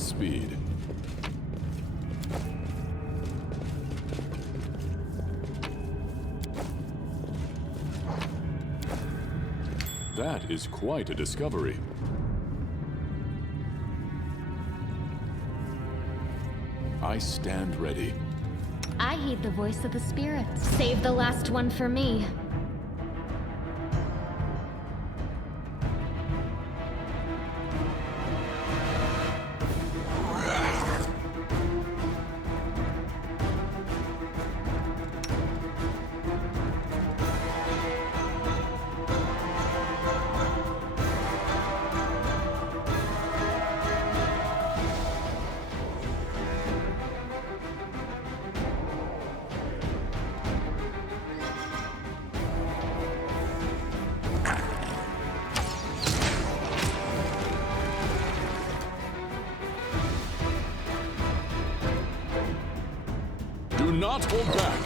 Godspeed. That is quite a discovery. I stand ready. I heed the voice of the spirits. Save the last one for me. Do not hold back.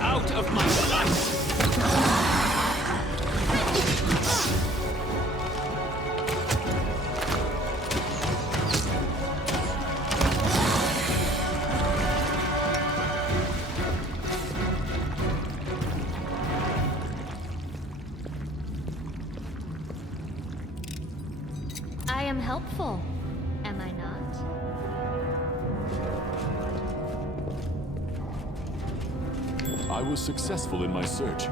Out of my sight! I am helpful, am I not? I was successful in my search.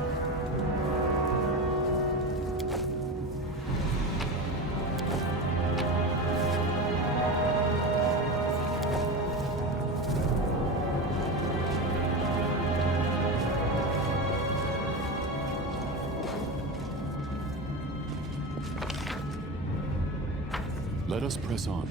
Let us press on.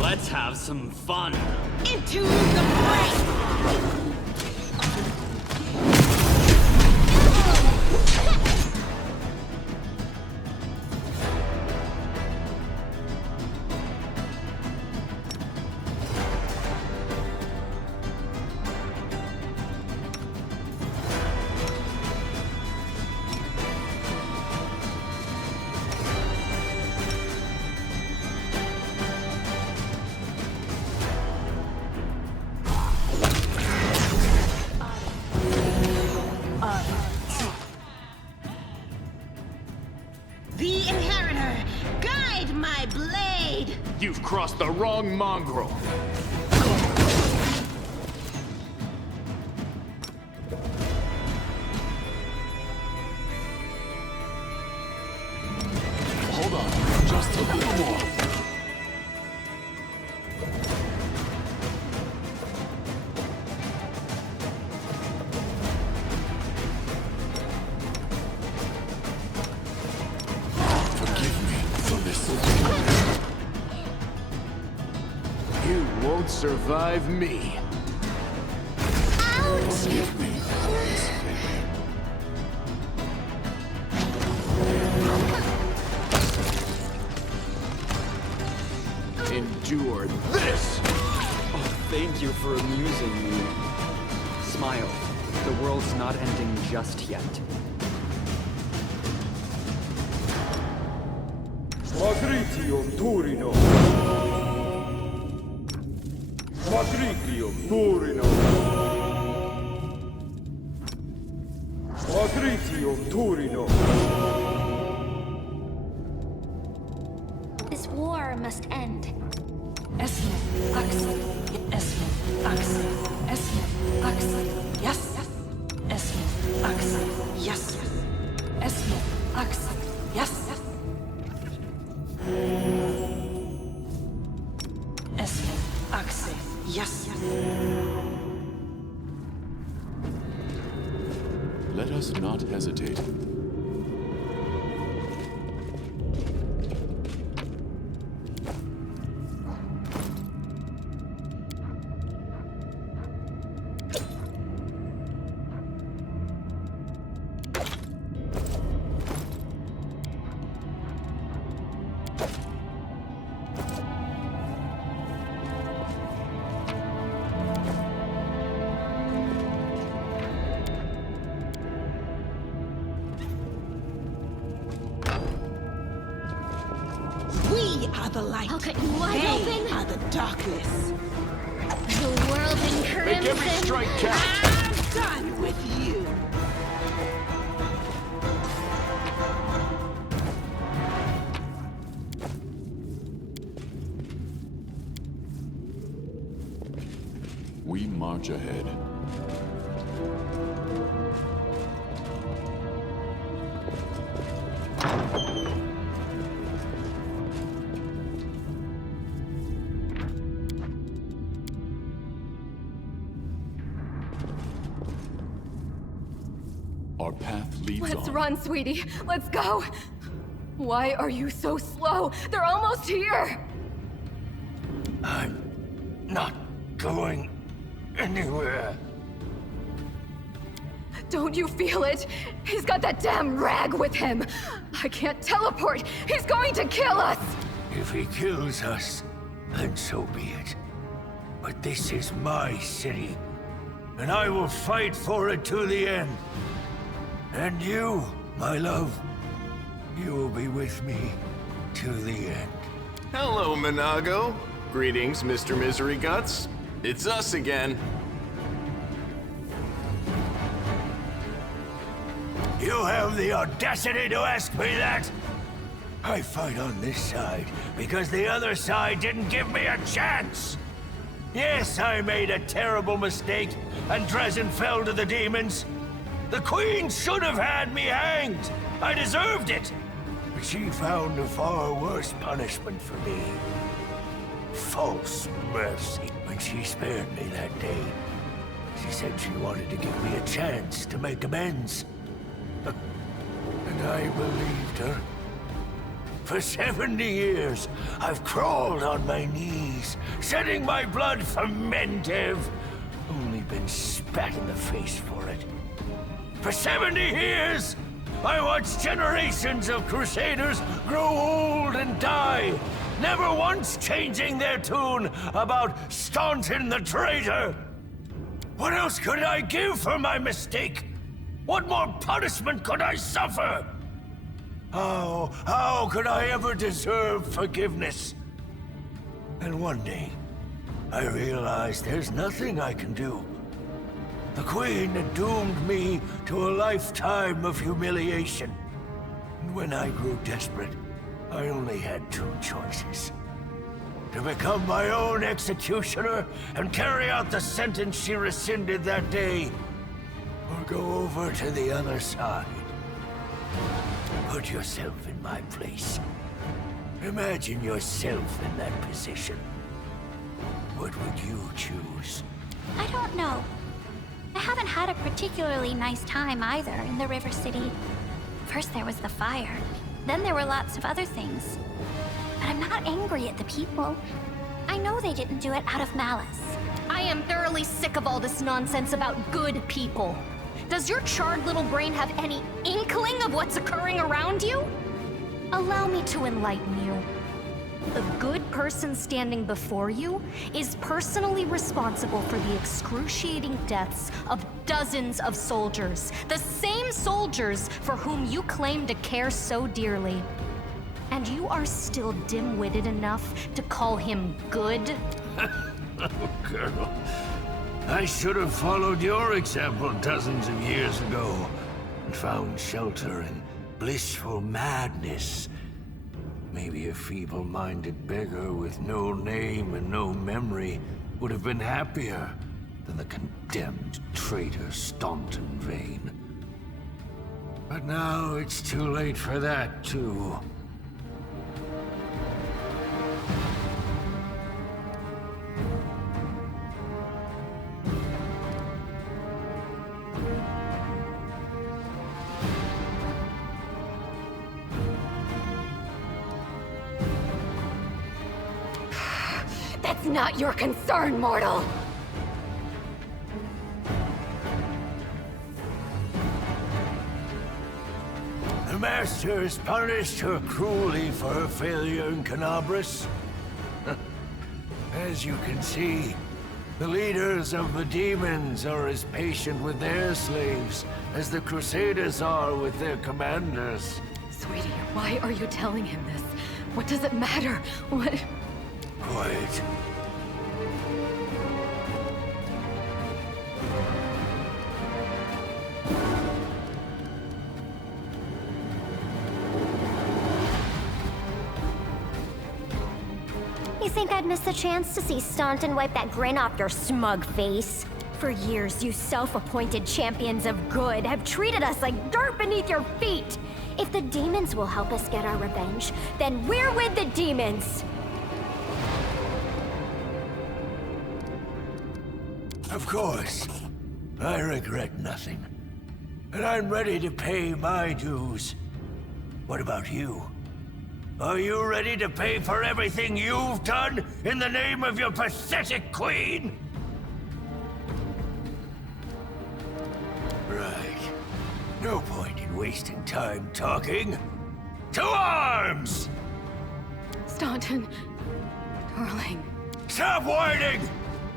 Let's have some fun. Into the brain! The Inheritor, guide my blade! You've crossed the wrong mongrel. Hold on, just a little more. You won't survive me. Forgive me for this failure. Endure this! Oh, thank you for amusing me. Smile. The world's not ending just yet. Magritio Turino. Matricium Turino. Matricium Turino. This war must end. Esme, Axel, Esme, Axel, Esme, Axel, yes, Esme, Axel, yes, Esme, Axel, yes, Esme, Axel, yes. Let us not hesitate. We are the light. I'll cut you wide They open. are the darkness. The world in crimson. Make every strike count. I'm done with you. We march ahead. Our path leads Let's on. run, sweetie. Let's go. Why are you so slow? They're almost here. I'm not going anywhere. Don't you feel it? He's got that damn rag with him. I can't teleport. He's going to kill us. If he kills us, then so be it. But this is my city, and I will fight for it to the end. And you, my love, you will be with me to the end. Hello, Minago. Greetings, Mr. Misery Guts. It's us again. You have the audacity to ask me that? I fight on this side because the other side didn't give me a chance. Yes, I made a terrible mistake, and Dresden fell to the demons. The Queen should have had me hanged. I deserved it. But she found a far worse punishment for me. False mercy. When she spared me that day, she said she wanted to give me a chance to make amends. And I believed her. For 70 years, I've crawled on my knees, shedding my blood for Mendev. Only been spat in the face for it. For 70 years, I watched generations of Crusaders grow old and die, never once changing their tune about staunching the traitor. What else could I give for my mistake? What more punishment could I suffer? How could I ever deserve forgiveness? And one day, I realized there's nothing I can do. The Queen had doomed me to a lifetime of humiliation. And when I grew desperate, I only had two choices. To become my own executioner and carry out the sentence she rescinded that day, or go over to the other side. Put yourself in my place. Imagine yourself in that position. What would you choose? I don't know. I haven't had a particularly nice time either in the River City. First there was the fire, then there were lots of other things. But I'm not angry at the people. I know they didn't do it out of malice. I am thoroughly sick of all this nonsense about good people. Does your charred little brain have any inkling of what's occurring around you? Allow me to enlighten you. The good person standing before you is personally responsible for the excruciating deaths of dozens of soldiers, the same soldiers for whom you claim to care so dearly. And you are still dim-witted enough to call him good? Colonel, I should have followed your example dozens of years ago and found shelter in blissful madness. Maybe a feeble-minded beggar with no name and no memory would have been happier than the condemned traitor Staunton Vane. But now it's too late for that, too. That's not your concern, mortal! The Master has punished her cruelly for her failure in Canabras. As you can see, the leaders of the demons are as patient with their slaves as the Crusaders are with their commanders. Sweetie, why are you telling him this? What does it matter? What? Quiet. You think I'd miss the chance to see Staunton wipe that grin off your smug face? For years, you self-appointed champions of good have treated us like dirt beneath your feet! If the demons will help us get our revenge, then we're with the demons! Of course. I regret nothing. And I'm ready to pay my dues. What about you? Are you ready to pay for everything you've done in the name of your pathetic queen? Right. No point in wasting time talking. To arms! Staunton, darling. Stop whining!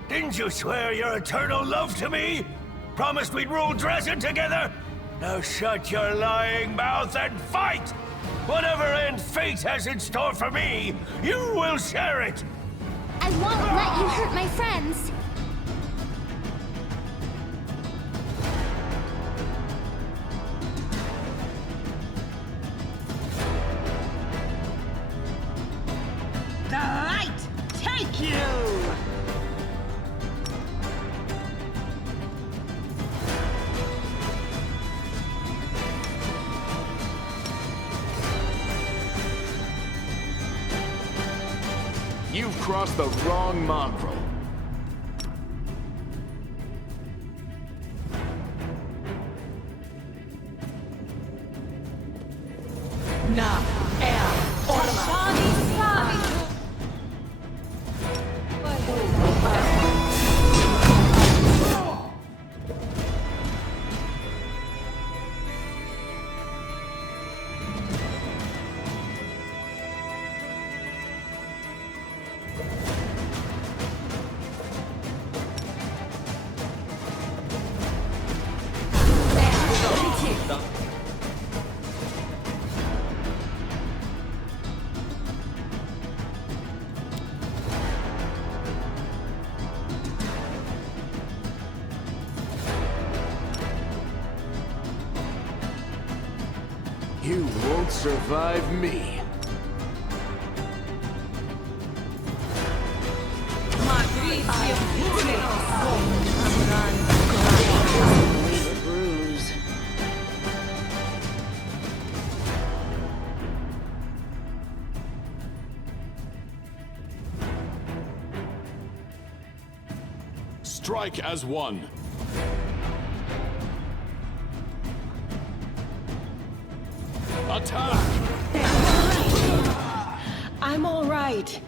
Didn't you swear your eternal love to me? Promised we'd rule Dresden together? Now shut your lying mouth and fight! Whatever end fate has in store for me, you will share it! I won't let you hurt my friends! The light take you! You've crossed the wrong mongrel. You won't survive me. Strike as one. Attack! I'm all right.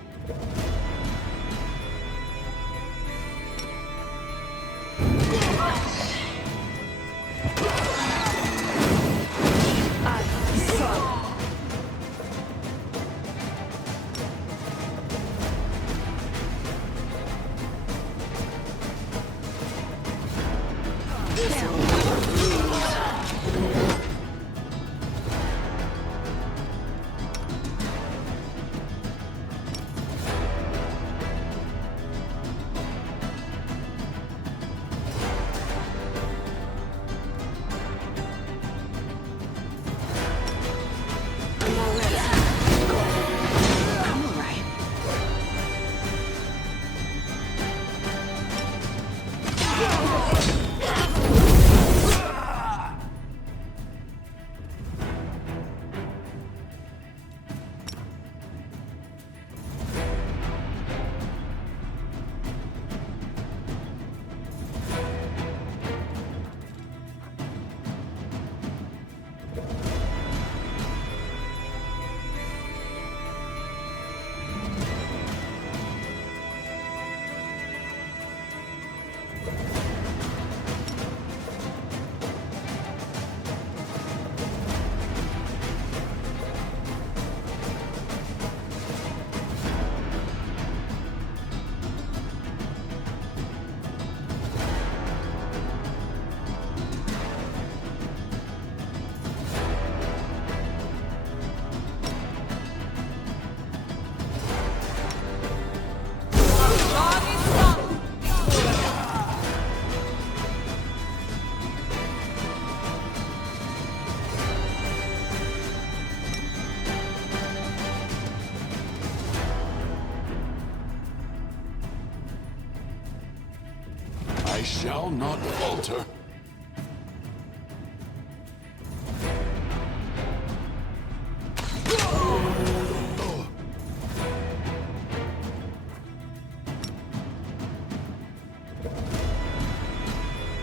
shall not falter.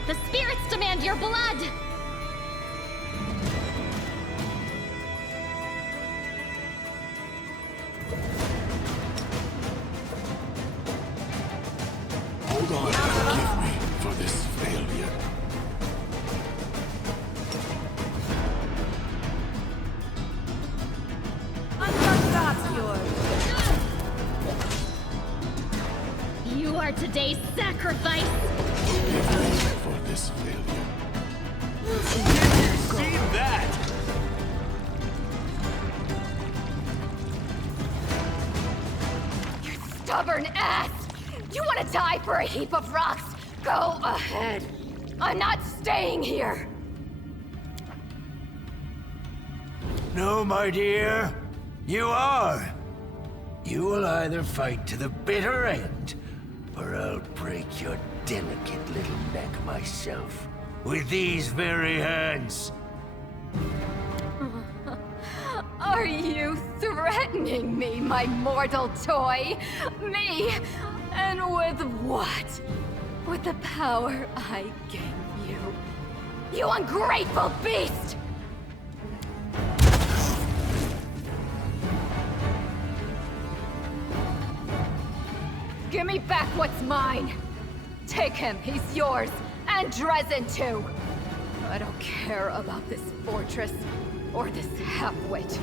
The spirits demand your blood! Hold on, forgive me for this failure. You are today's sacrifice! Forgive me for this failure. See that? You stubborn ass! You want to die for a heap of rocks? Go ahead. I'm not staying here. No, my dear. You are. You will either fight to the bitter end, or I'll break your delicate little neck myself. With these very hands. Are you threatening me, my mortal toy? Me? And with what? With the power I gave you. You ungrateful beast! Give me back what's mine! Take him, he's yours, and Dresden too! I don't care about this fortress, or this half-wit.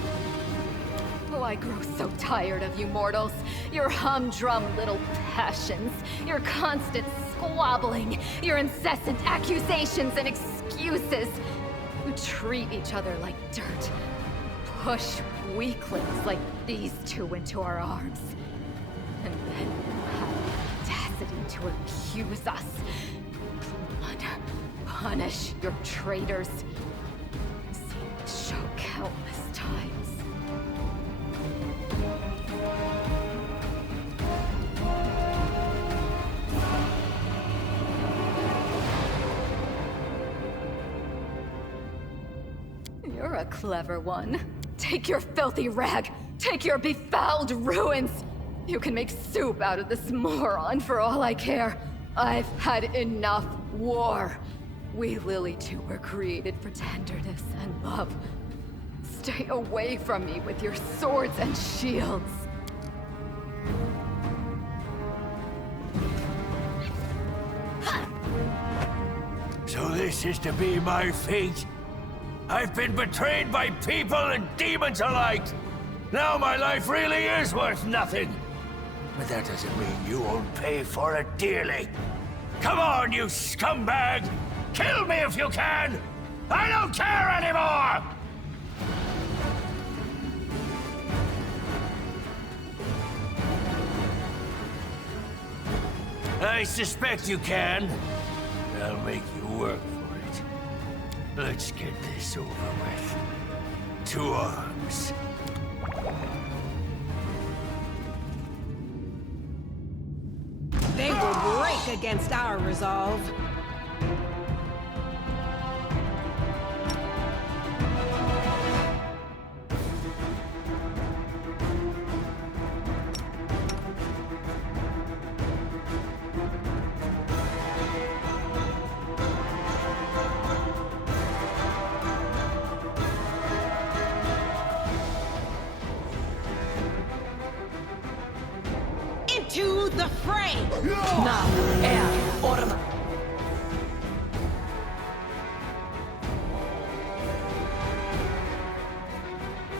Oh, I grow so tired of you mortals. Your humdrum little passions, your constant squabbling, your incessant accusations and excuses. You treat each other like dirt. Push weaklings like these two into our arms. And then you have the audacity to accuse us. Punish your traitors. I've seen this show countless times. You're a clever one. Take your filthy rag! Take your befouled ruins! You can make soup out of this moron for all I care. I've had enough war. We Lily two were created for tenderness and love. Stay away from me with your swords and shields. So this is to be my fate? I've been betrayed by people and demons alike! Now my life really is worth nothing! But that doesn't mean you won't pay for it dearly! Come on, you scumbag! Kill me if you can! I don't care anymore! I suspect you can. I'll make you work for it. Let's get this over with. To arms. They will break against our resolve. Into the fray!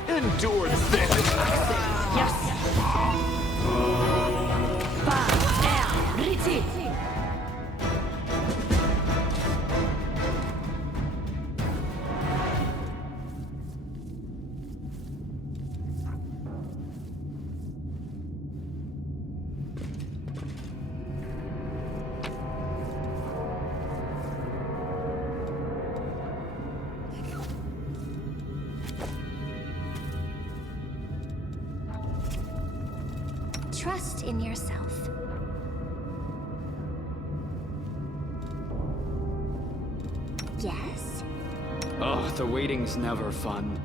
Endure this! Trust in yourself. Yes? Oh, the waiting's never fun.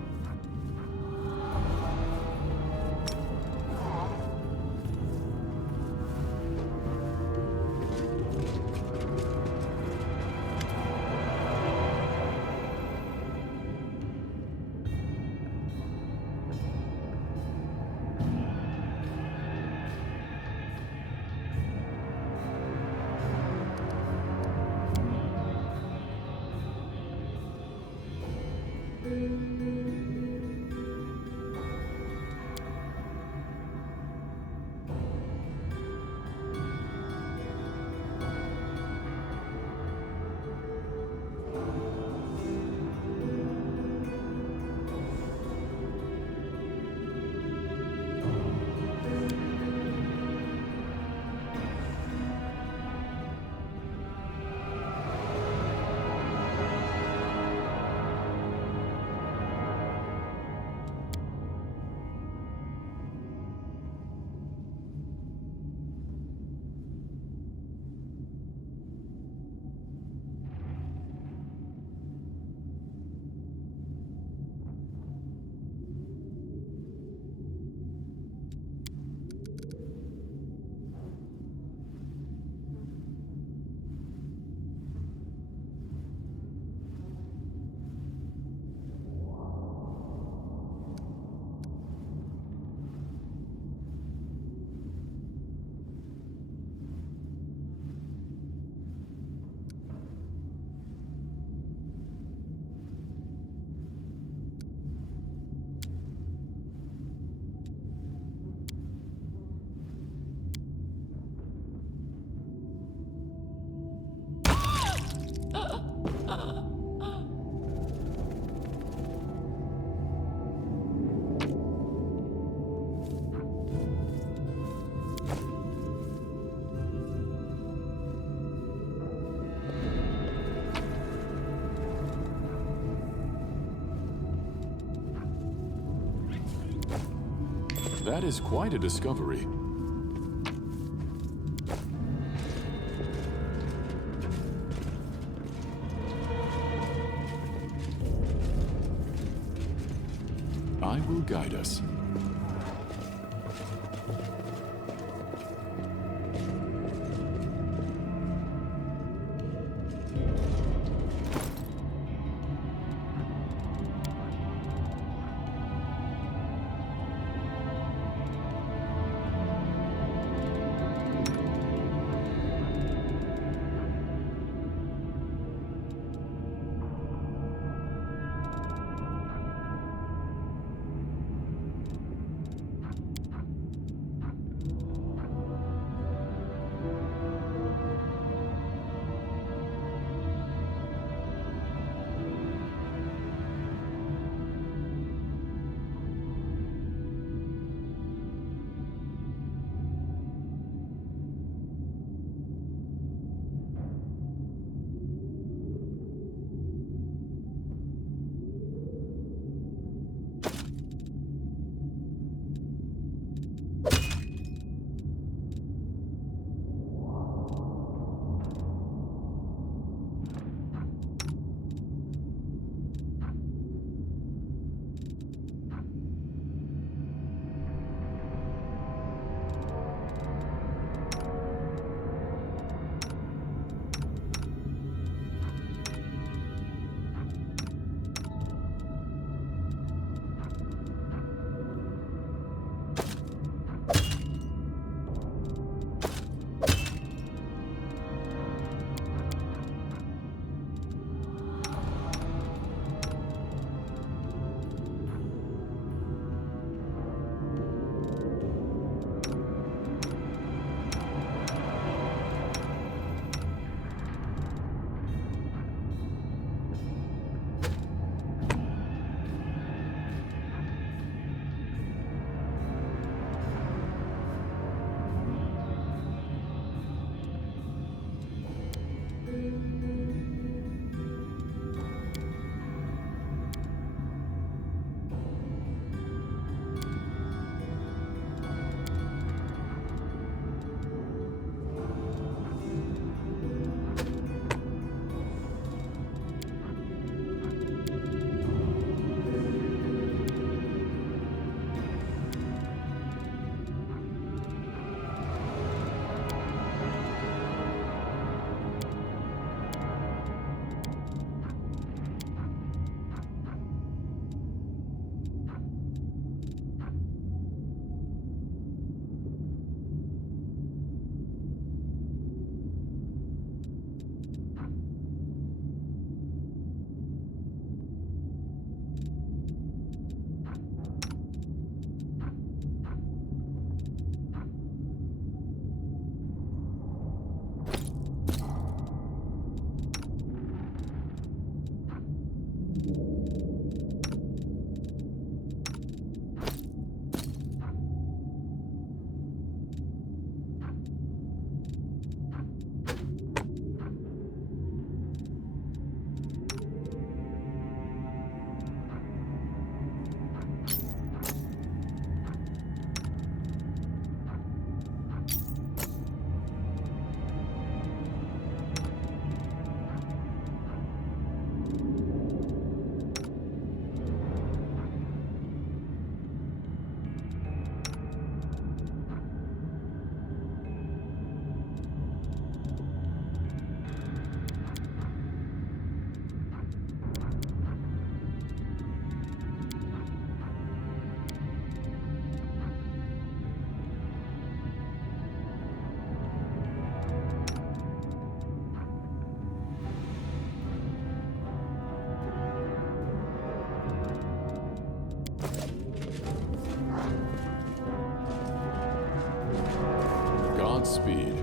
That is quite a discovery. I will guide us. Godspeed.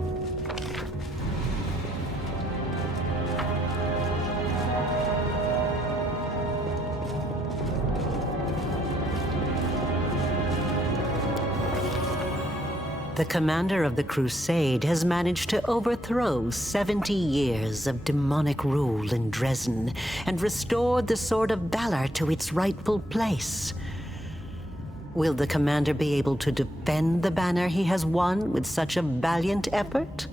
The commander of the Crusade has managed to overthrow 70 years of demonic rule in Dresden and restored the Sword of Valor to its rightful place. Will the commander be able to defend the banner he has won with such a valiant effort?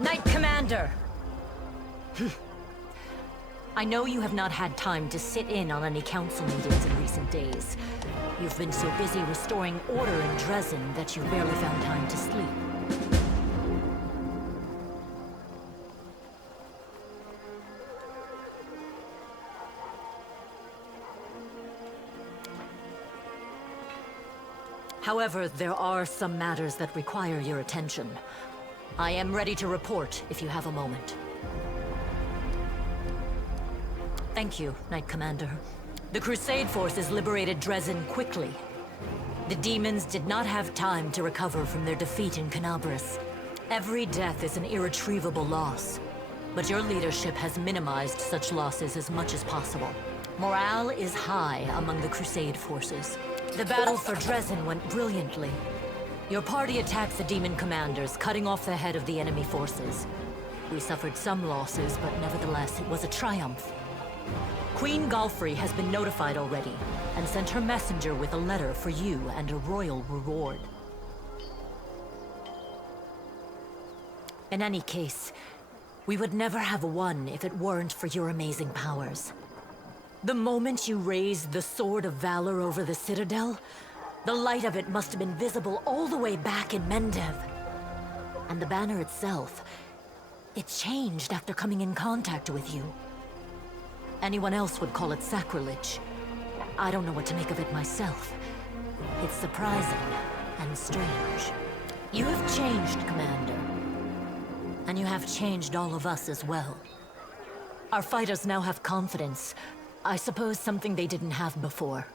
Knight Commander! I know you have not had time to sit in on any council meetings in recent days. You've been so busy restoring order in Dresden that you've barely found time to sleep. However, there are some matters that require your attention. I am ready to report if you have a moment. Thank you, Knight Commander. The Crusade forces liberated Dresden quickly. The demons did not have time to recover from their defeat in Canabris. Every death is an irretrievable loss, but your leadership has minimized such losses as much as possible. Morale is high among the Crusade forces. The battle for Dresden went brilliantly. Your party attacked the demon commanders, cutting off the head of the enemy forces. We suffered some losses, but nevertheless, it was a triumph. Queen Galfrey has been notified already, and sent her messenger with a letter for you and a royal reward. In any case, we would never have won if it weren't for your amazing powers. The moment you raised the Sword of Valor over the Citadel, the light of it must have been visible all the way back in Mendev. And the banner itself, it changed after coming in contact with you. Anyone else would call it sacrilege. I don't know what to make of it myself. It's surprising and strange. You have changed, Commander. And you have changed all of us as well. Our fighters now have confidence. I suppose something they didn't have before.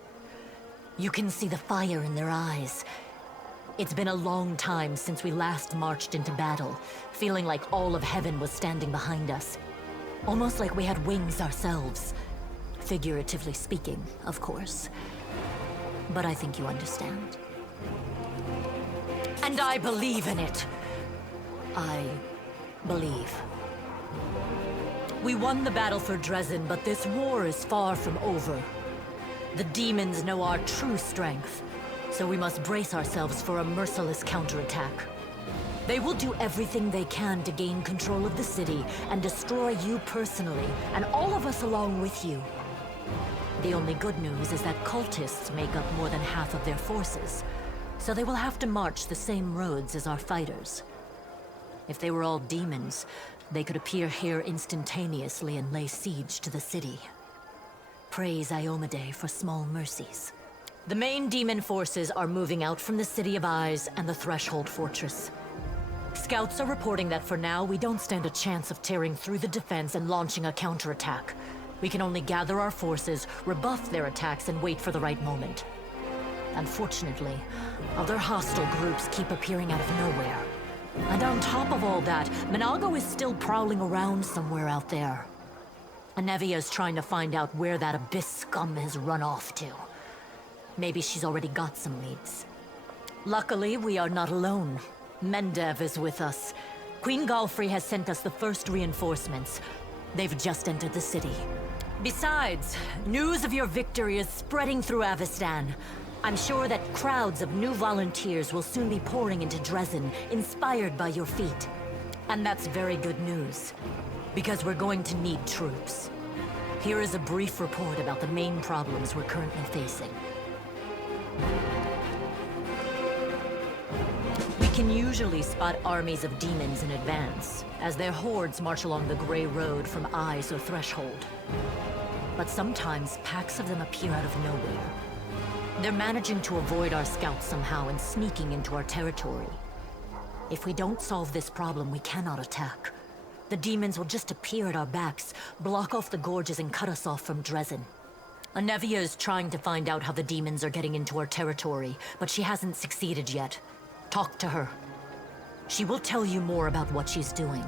You can see the fire in their eyes. It's been a long time since we last marched into battle, feeling like all of heaven was standing behind us. Almost like we had wings ourselves. Figuratively speaking, of course. But I think you understand. And I believe in it. I believe. We won the battle for Dresden, but this war is far from over. The demons know our true strength, so we must brace ourselves for a merciless counterattack. They will do everything they can to gain control of the city and destroy you personally, and all of us along with you. The only good news is that cultists make up more than half of their forces, so they will have to march the same roads as our fighters. If they were all demons, they could appear here instantaneously and lay siege to the city. Praise Iomade for small mercies. The main demon forces are moving out from the City of Eyes and the Threshold Fortress. Scouts are reporting that for now, we don't stand a chance of tearing through the defense and launching a counterattack. We can only gather our forces, rebuff their attacks, and wait for the right moment. Unfortunately, other hostile groups keep appearing out of nowhere. And on top of all that, Minago is still prowling around somewhere out there. Anevia is trying to find out where that Abyss scum has run off to. Maybe she's already got some leads. Luckily, we are not alone. Mendev is with us. Queen Galfrey has sent us the first reinforcements. They've just entered the city. Besides, news of your victory is spreading through Avestan. I'm sure that crowds of new volunteers will soon be pouring into Dresden, inspired by your feat. And that's very good news, because we're going to need troops. Here is a brief report about the main problems we're currently facing. We can usually spot armies of demons in advance, as their hordes march along the gray road from Eyes or Threshold. But sometimes packs of them appear out of nowhere. They're managing to avoid our scouts somehow and sneaking into our territory. If we don't solve this problem, we cannot attack. The demons will just appear at our backs, block off the gorges and cut us off from Dresden. Anevia is trying to find out how the demons are getting into our territory, but she hasn't succeeded yet. Talk to her. She will tell you more about what she's doing.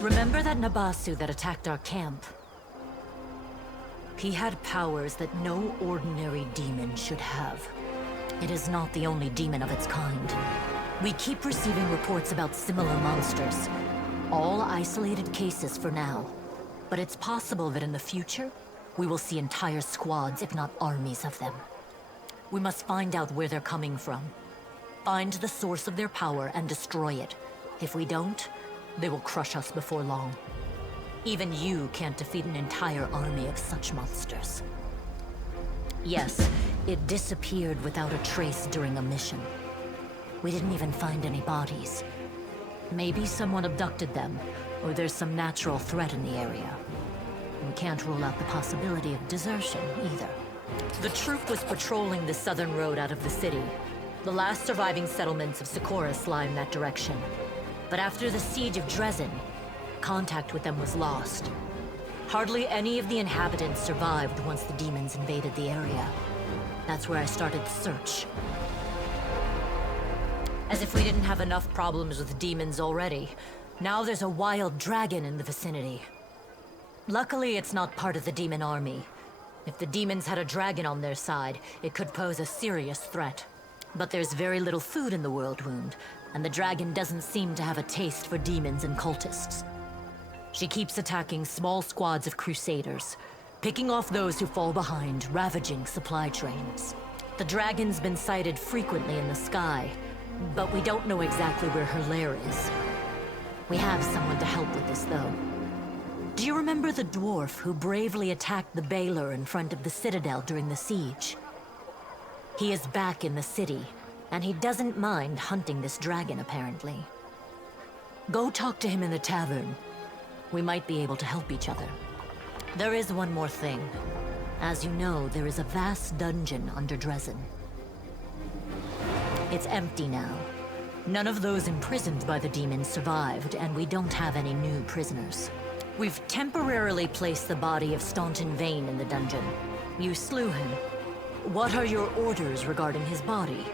Remember that Nabasu that attacked our camp? He had powers that no ordinary demon should have. It is not the only demon of its kind. We keep receiving reports about similar monsters. All isolated cases for now. But it's possible that in the future, we will see entire squads, if not armies of them. We must find out where they're coming from. Find the source of their power and destroy it. If we don't, they will crush us before long. Even you can't defeat an entire army of such monsters. Yes, it disappeared without a trace during a mission. We didn't even find any bodies. Maybe someone abducted them, or there's some natural threat in the area. We can't rule out the possibility of desertion, either. The troop was patrolling the southern road out of the city. The last surviving settlements of Sikoris lie in that direction. But after the siege of Dresden, contact with them was lost. Hardly any of the inhabitants survived once the demons invaded the area. That's where I started the search. As if we didn't have enough problems with demons already. Now there's a wild dragon in the vicinity. Luckily, it's not part of the demon army. If the demons had a dragon on their side, it could pose a serious threat. But there's very little food in the World Wound, and the dragon doesn't seem to have a taste for demons and cultists. She keeps attacking small squads of crusaders, picking off those who fall behind, ravaging supply trains. The dragon's been sighted frequently in the sky, but we don't know exactly where her lair is. We have someone to help with this, though. Do you remember the dwarf who bravely attacked the Baylor in front of the Citadel during the siege? He is back in the city, and he doesn't mind hunting this dragon, apparently. Go talk to him in the tavern. We might be able to help each other. There is one more thing. As you know, there is a vast dungeon under Dresden. It's empty now. None of those imprisoned by the demons survived, and we don't have any new prisoners. We've temporarily placed the body of Staunton Vane in the dungeon. You slew him. What are your orders regarding his body?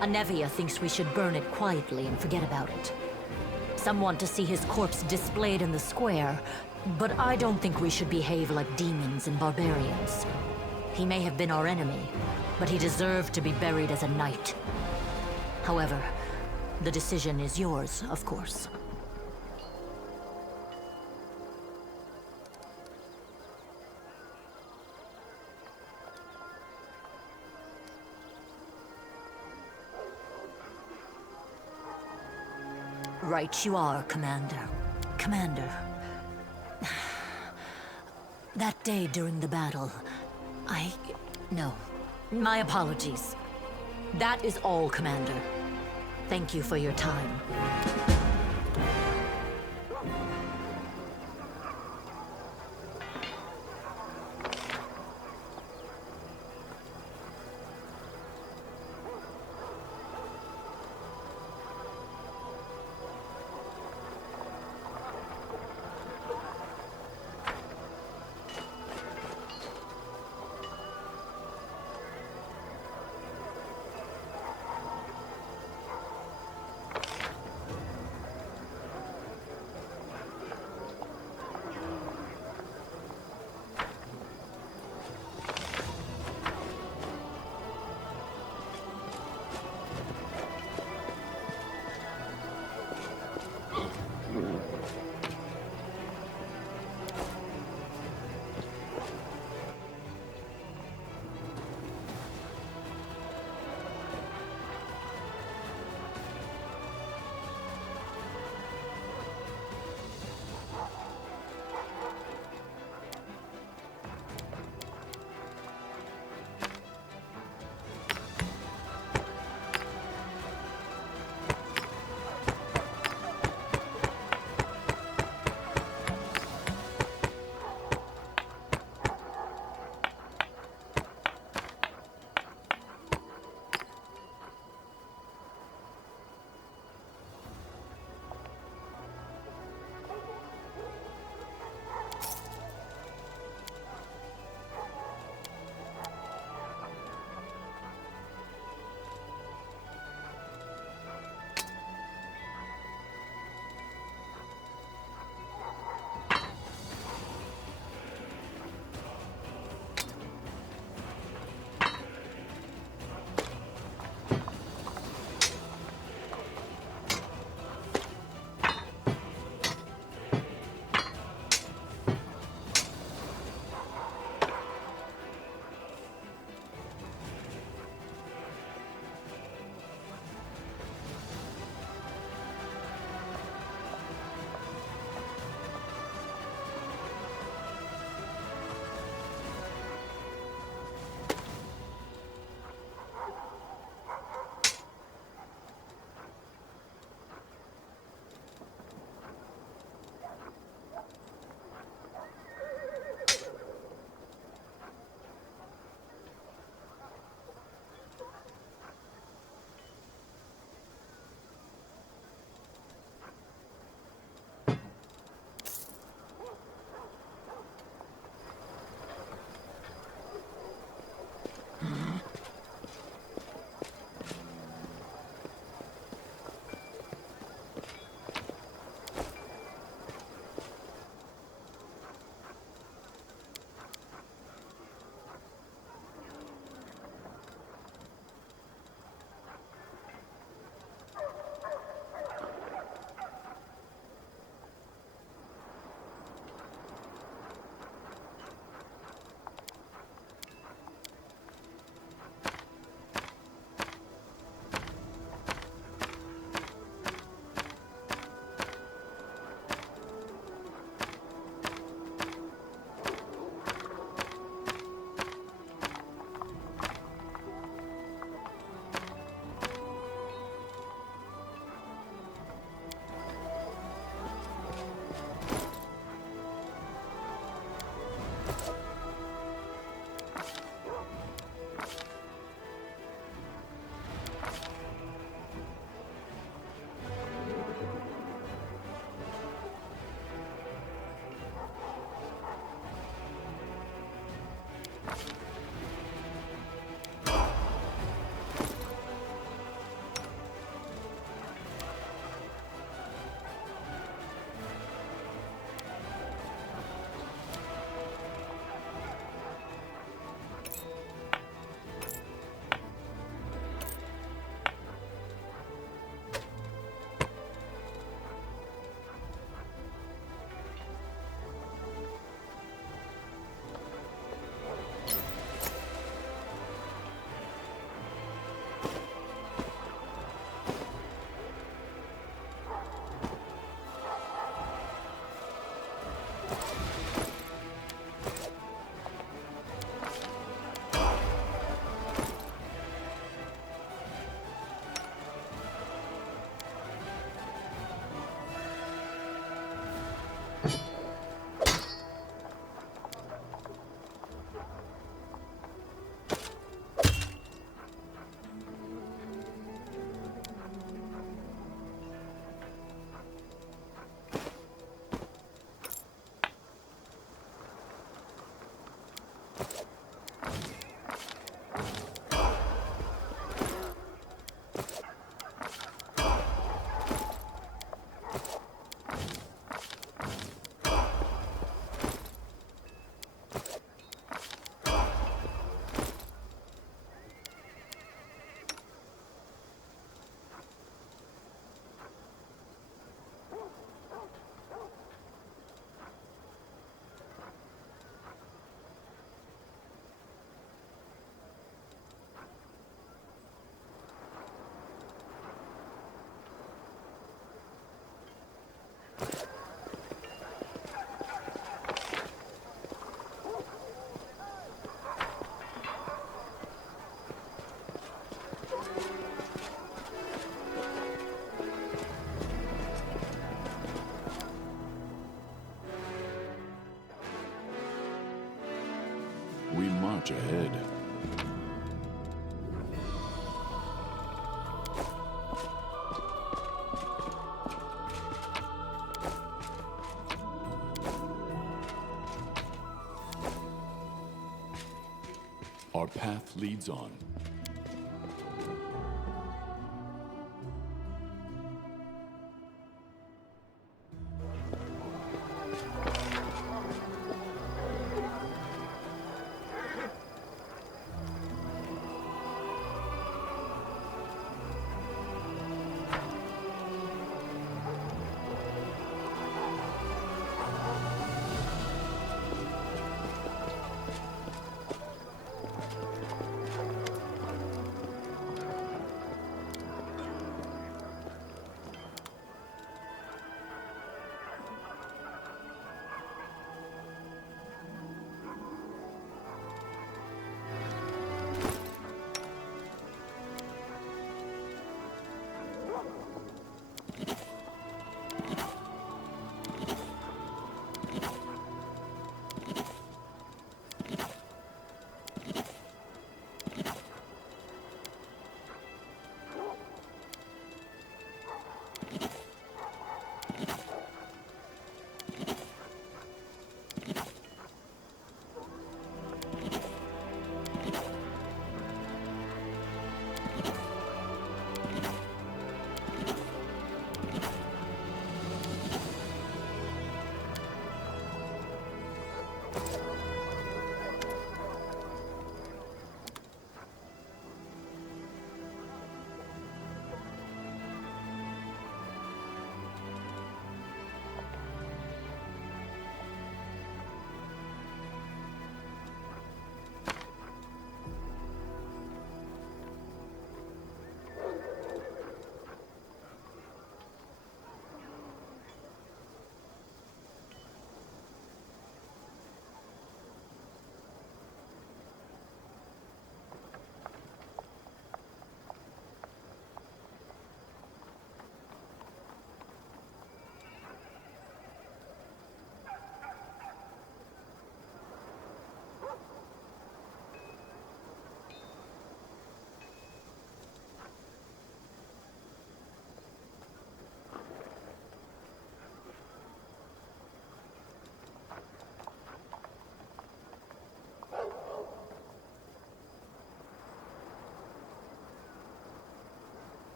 Anevia thinks we should burn it quietly and forget about it. Some want to see his corpse displayed in the square, but I don't think we should behave like demons and barbarians. He may have been our enemy, but he deserved to be buried as a knight. However, the decision is yours, of course. Right you are, Commander. Commander. That day during the battle, No. My apologies. That is all, Commander. Thank you for your time. path leads on.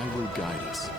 I will guide us.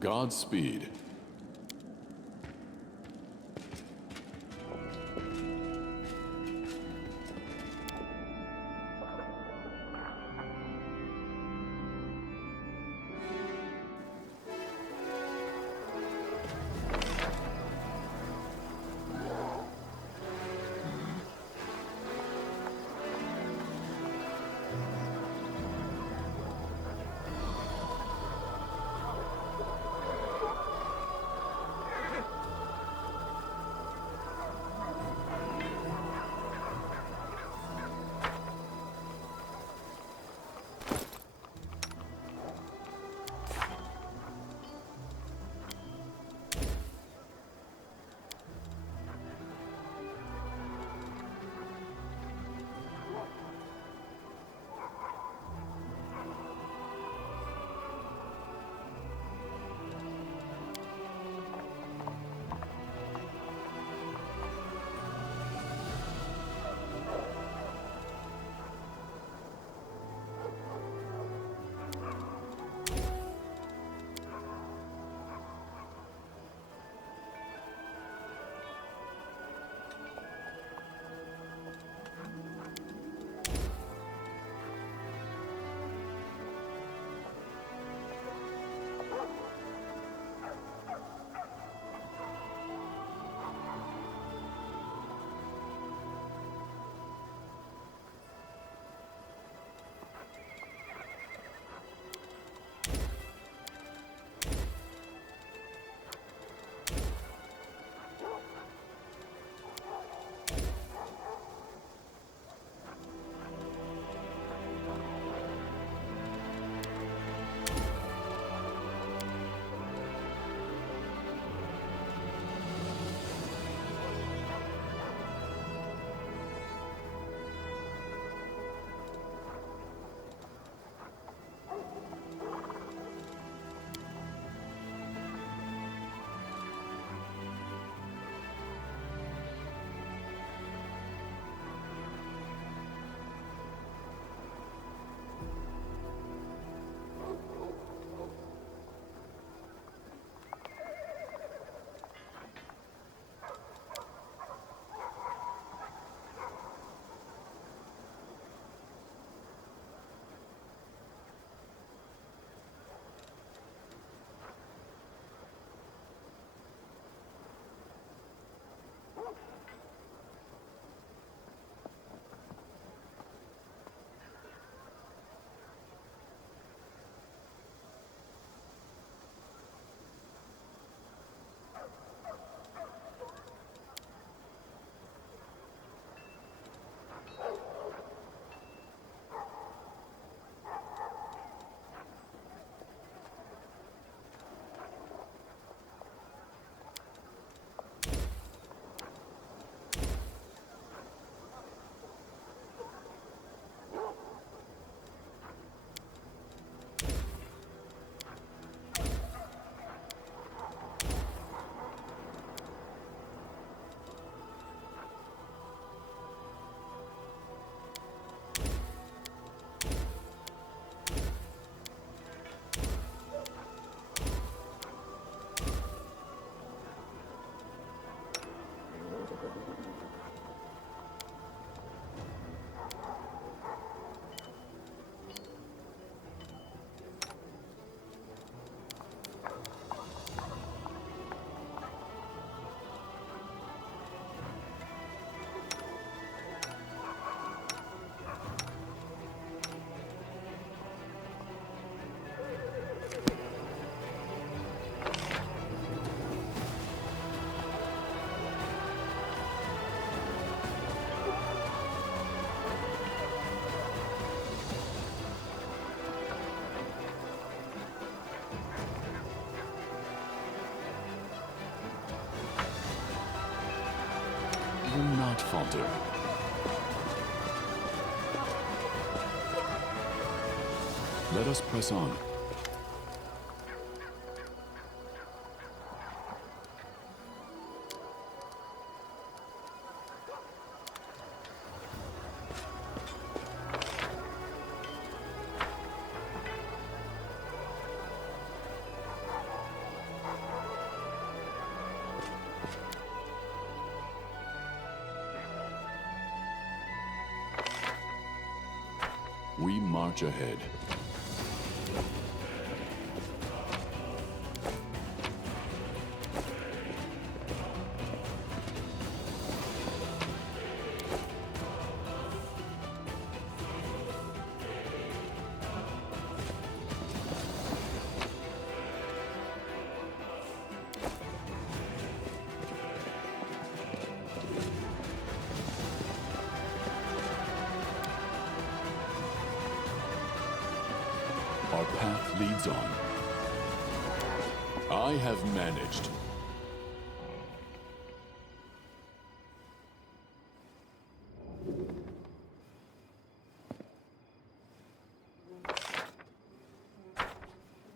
Godspeed. Do not falter. Let us press on. We march ahead. Our path leads on. I have managed.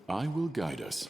I will guide us.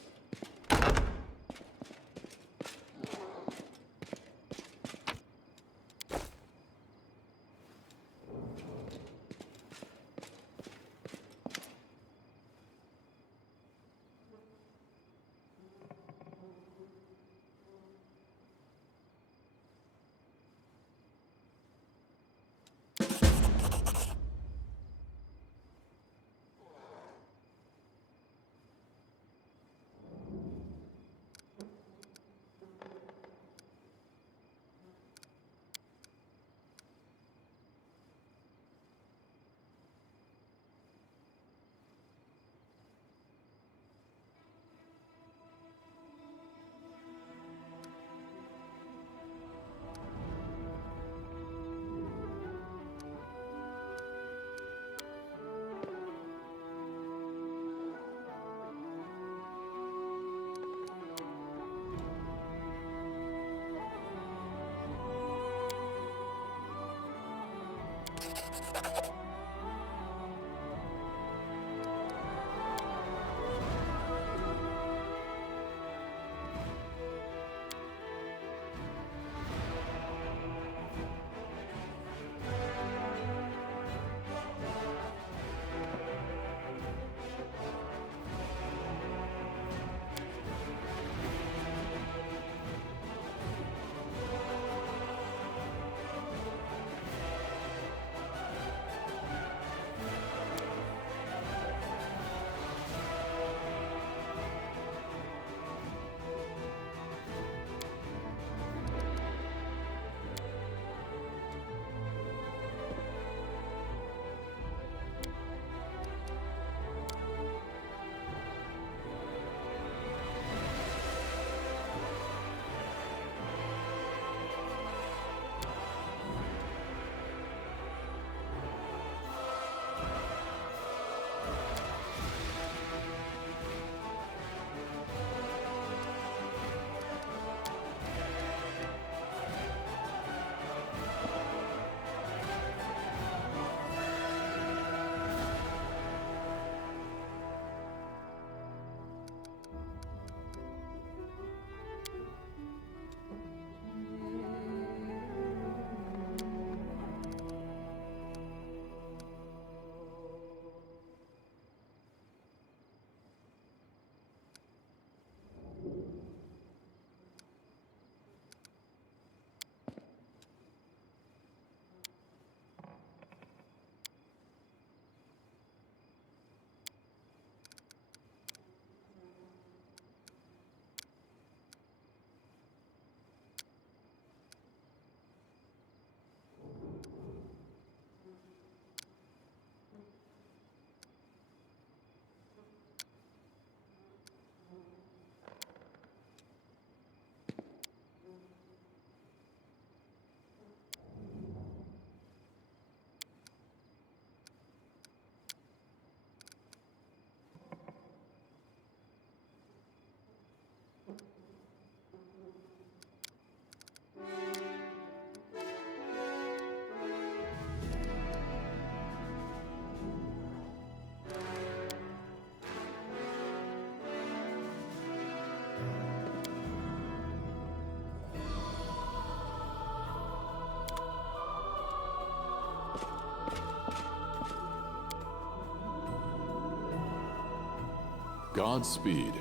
Godspeed.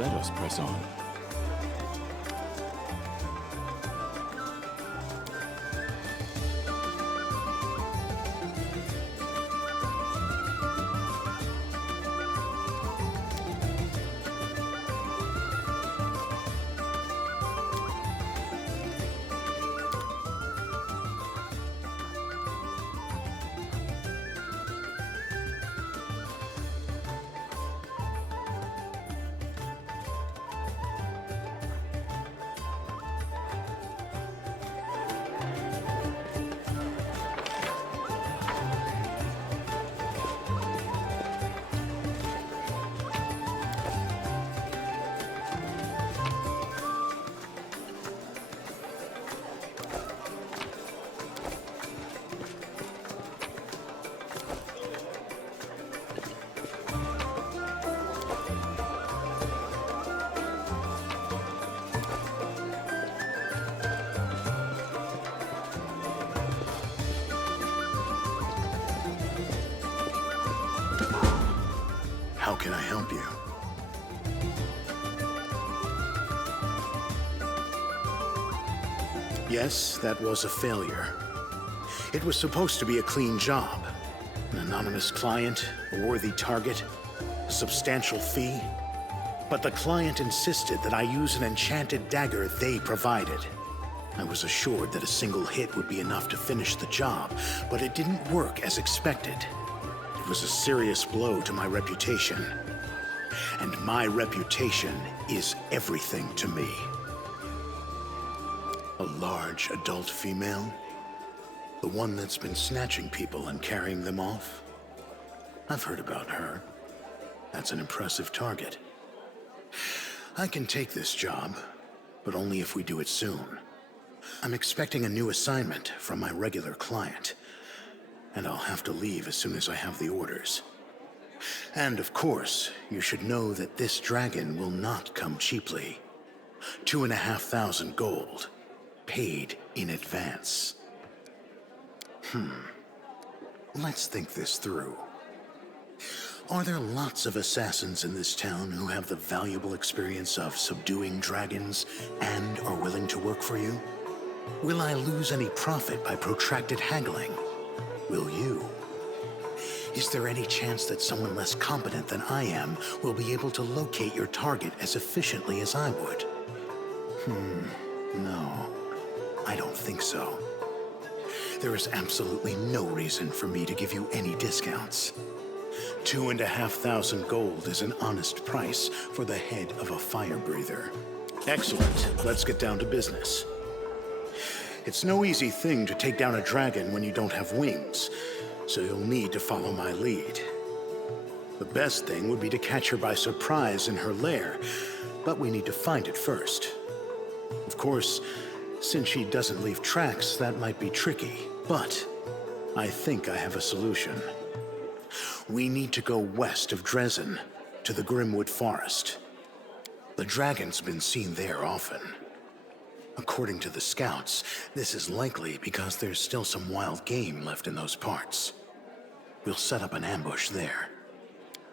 let us press on. How can I help you? Yes, that was a failure. It was supposed to be a clean job. An anonymous client, a worthy target, a substantial fee. But the client insisted that I use an enchanted dagger they provided. I was assured that a single hit would be enough to finish the job, but it didn't work as expected. It was a serious blow to my reputation. And my reputation is everything to me. A large adult female? The one that's been snatching people and carrying them off? I've heard about her. That's an impressive target. I can take this job, but only if we do it soon. I'm expecting a new assignment from my regular client, and I'll have to leave as soon as I have the orders. And of course, you should know that this dragon will not come cheaply. 2,500 gold, paid in advance. Let's think this through. Are there lots of assassins in this town who have the valuable experience of subduing dragons and are willing to work for you? Will I lose any profit by protracted haggling? Will you? Is there any chance that someone less competent than I am will be able to locate your target as efficiently as I would? No, I don't think so. There is absolutely no reason for me to give you any discounts. 2,500 gold is an honest price for the head of a fire breather. Excellent. Let's get down to business. It's no easy thing to take down a dragon when you don't have wings, so you'll need to follow my lead. The best thing would be to catch her by surprise in her lair, but we need to find it first. Of course, since she doesn't leave tracks, that might be tricky, but I think I have a solution. We need to go west of Dresden, to the Grimwood Forest. The dragon's been seen there often. According to the scouts, this is likely because there's still some wild game left in those parts. We'll set up an ambush there.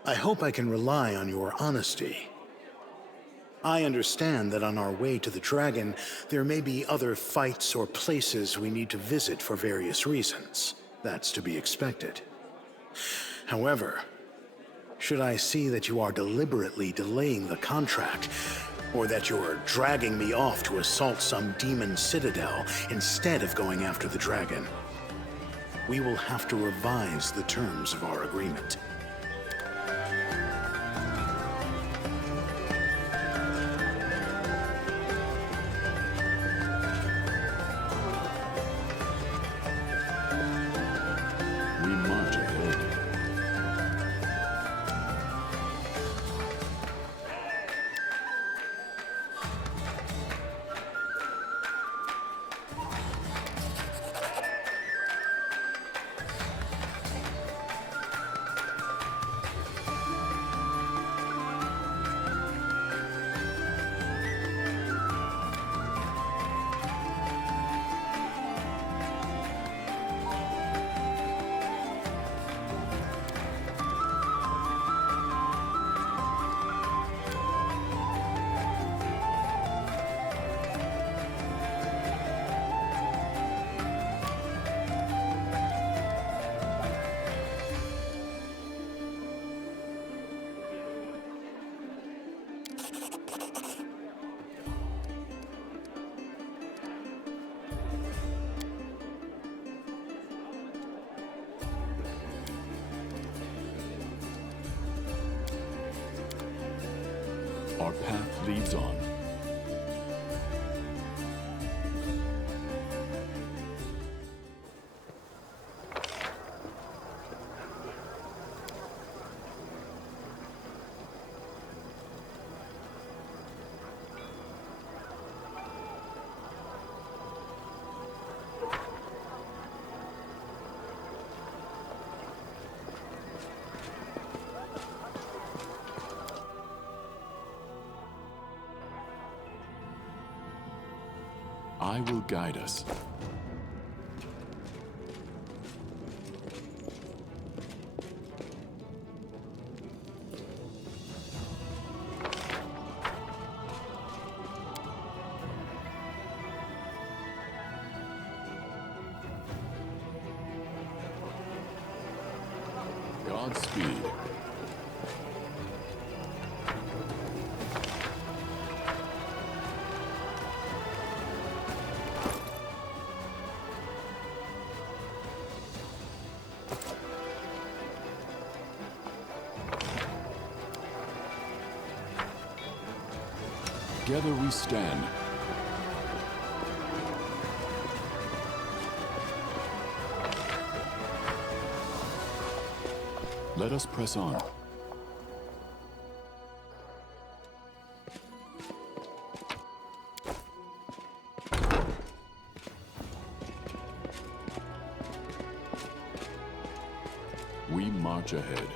I hope I can rely on your honesty. I understand that on our way to the dragon, there may be other fights or places we need to visit for various reasons. That's to be expected. However, should I see that you are deliberately delaying the contract, or that you're dragging me off to assault some demon citadel instead of going after the dragon, we will have to revise the terms of our agreement. We march ahead. Our path leads on. I will guide us. Godspeed. Together we stand. Let us press on. We march ahead.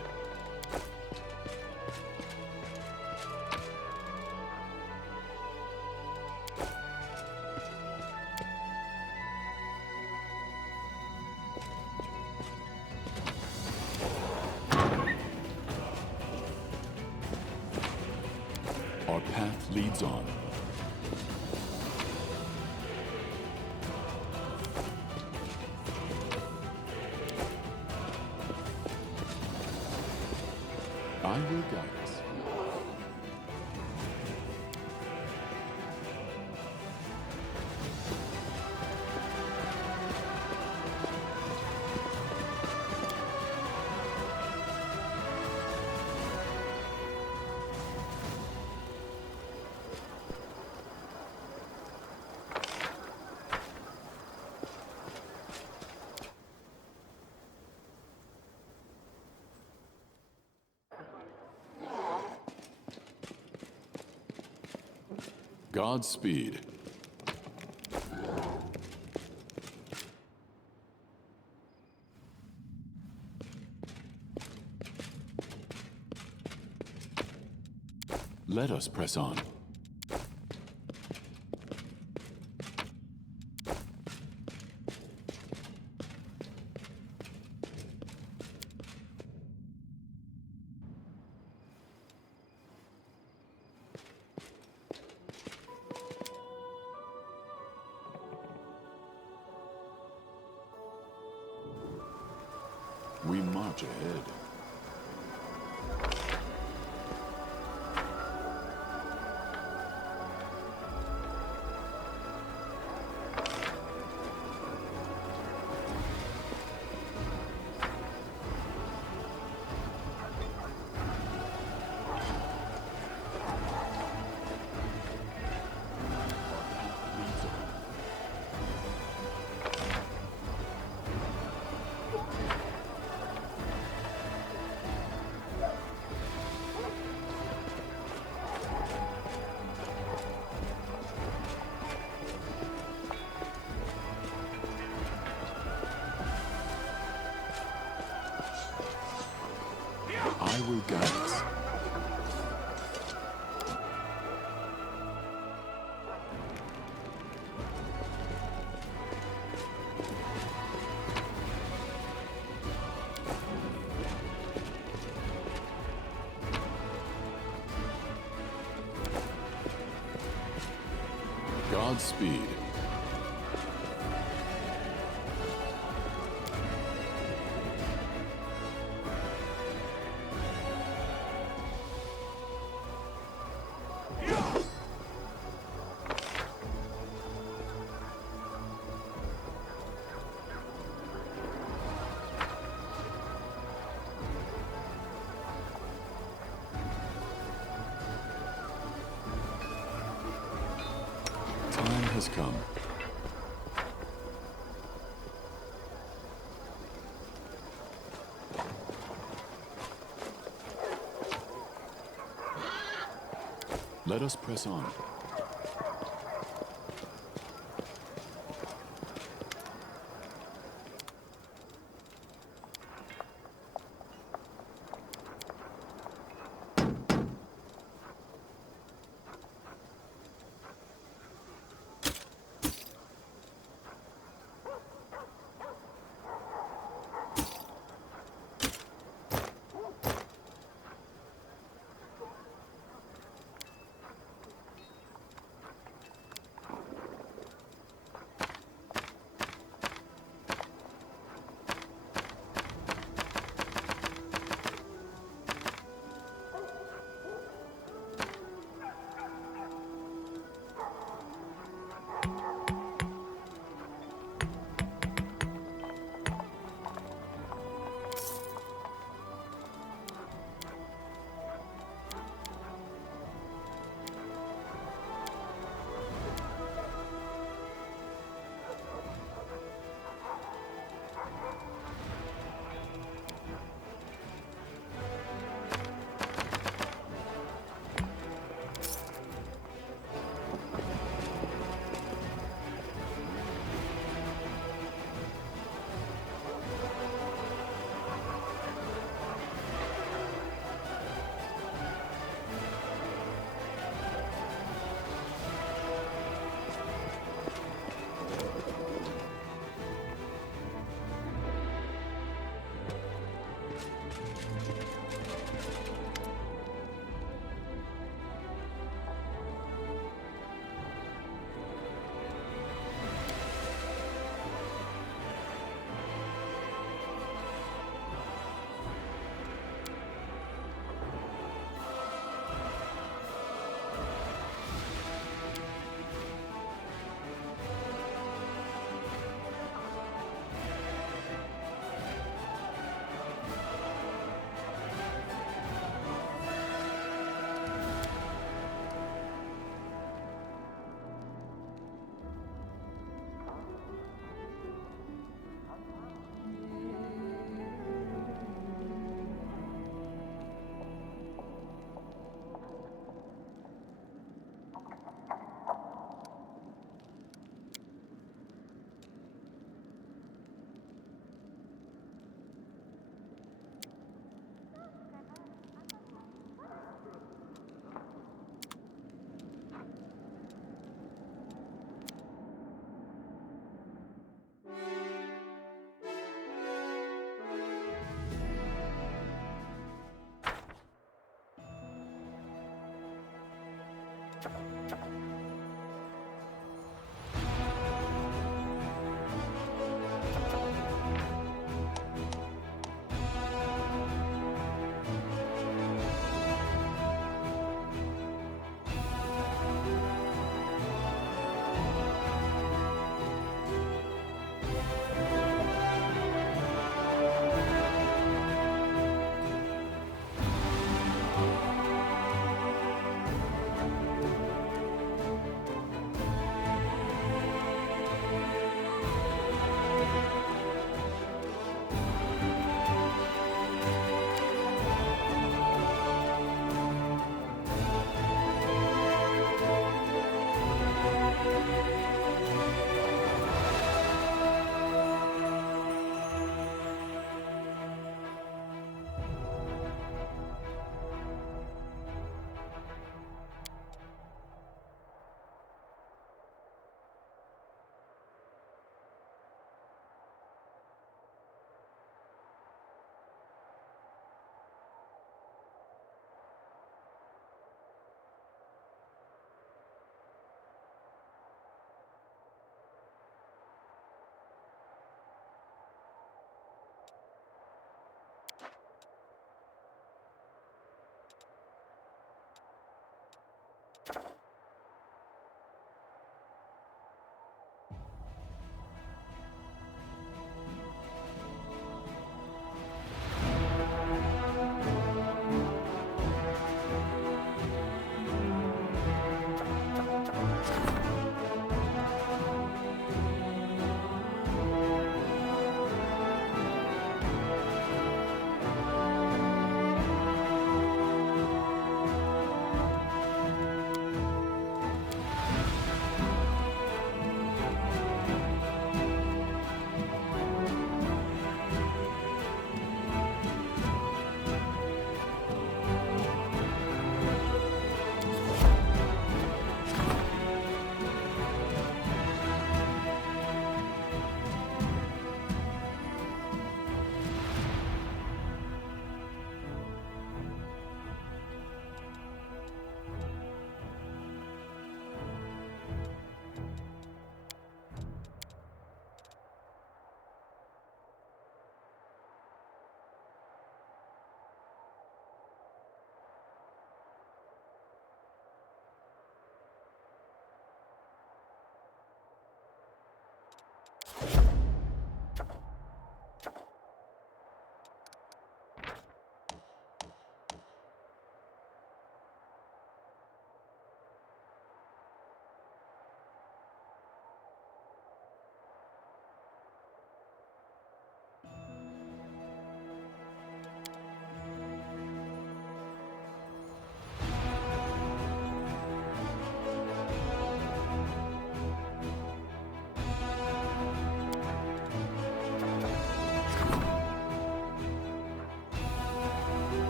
Our path leads on. I will guide us. Godspeed. Let us press on. We march ahead. I will guide us. Godspeed. has come. Let us press on.